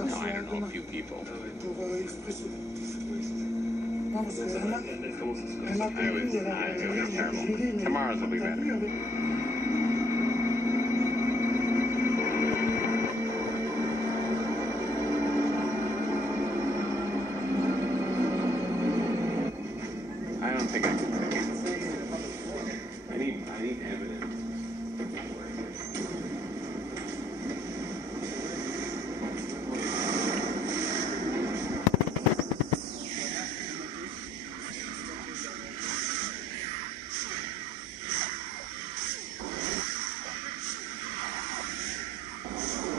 No, I don't know a few people. It was terrible. Tomorrow's will be better. I don't think I can take it. I need evidence.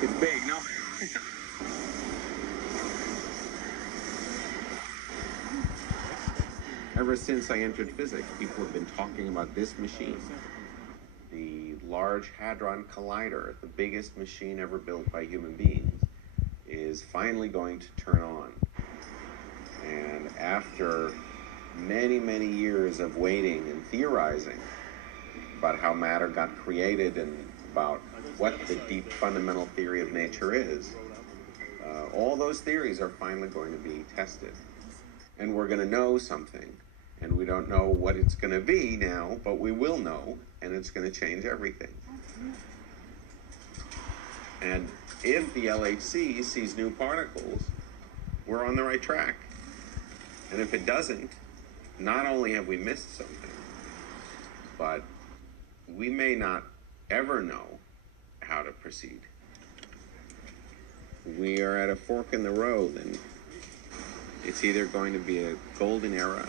It's big, no? Ever since I entered physics, people have been talking about this machine. The Large Hadron Collider, the biggest machine ever built by human beings, is finally going to turn on. And after many, many years of waiting and theorizing about how matter got created and about what the deep fundamental theory of nature is, all those theories are finally going to be tested. And we're going to know something. And we don't know what it's going to be now, but we will know, and it's going to change everything. And if the LHC sees new particles, we're on the right track. And if it doesn't, not only have we missed something, but we may not ever know how to proceed. We are at a fork in the road, and it's either going to be a golden era,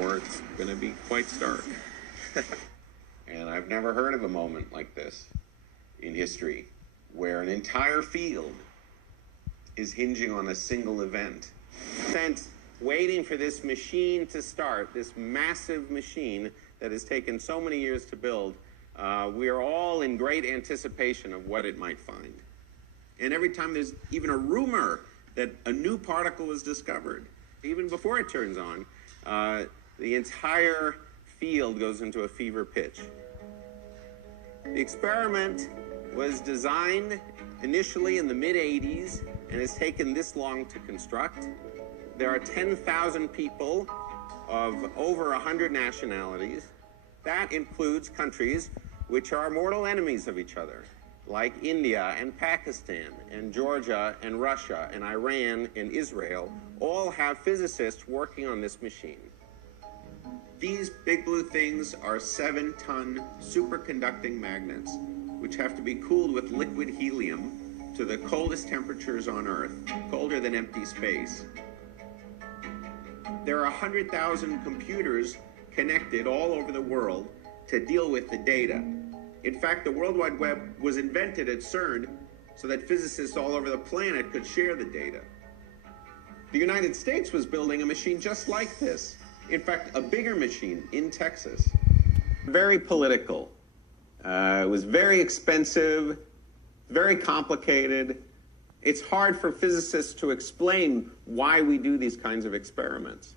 or it's going to be quite stark. And I've never heard of a moment like this in history, where an entire field is hinging on a single event. Since waiting for this machine to start, this massive machine that has taken so many years to build, we are all in great anticipation of what it might find. And every time there's even a rumor that a new particle is discovered, even before it turns on, the entire field goes into a fever pitch. The experiment was designed initially in the mid-'80s and has taken this long to construct. There are 10,000 people of over 100 nationalities. That includes countries which are mortal enemies of each other, like India and Pakistan and Georgia and Russia and Iran and Israel, all have physicists working on this machine. These big blue things are 7-ton superconducting magnets, which have to be cooled with liquid helium to the coldest temperatures on Earth, colder than empty space. There are 100,000 computers connected all over the world to deal with the data. In fact, the World Wide Web was invented at CERN so that physicists all over the planet could share the data. The United States was building a machine just like this. In fact, a bigger machine in Texas. Very political. It was very expensive, very complicated. It's hard for physicists to explain why we do these kinds of experiments.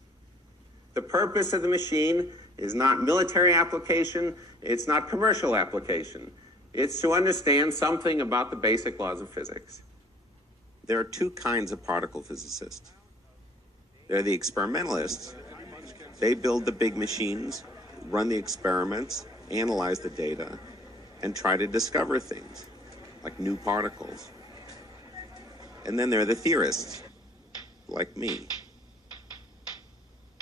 The purpose of the machine is not military application, it's not commercial application. It's to understand something about the basic laws of physics. There are two kinds of particle physicists. There are the experimentalists. They build the big machines, run the experiments, analyze the data, and try to discover things, like new particles. And then there are the theorists, like me.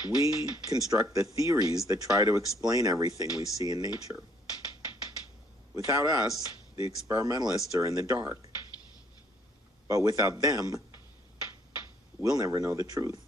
We construct the theories that try to explain everything we see in nature. Without us, the experimentalists are in the dark. But without them, we'll never know the truth.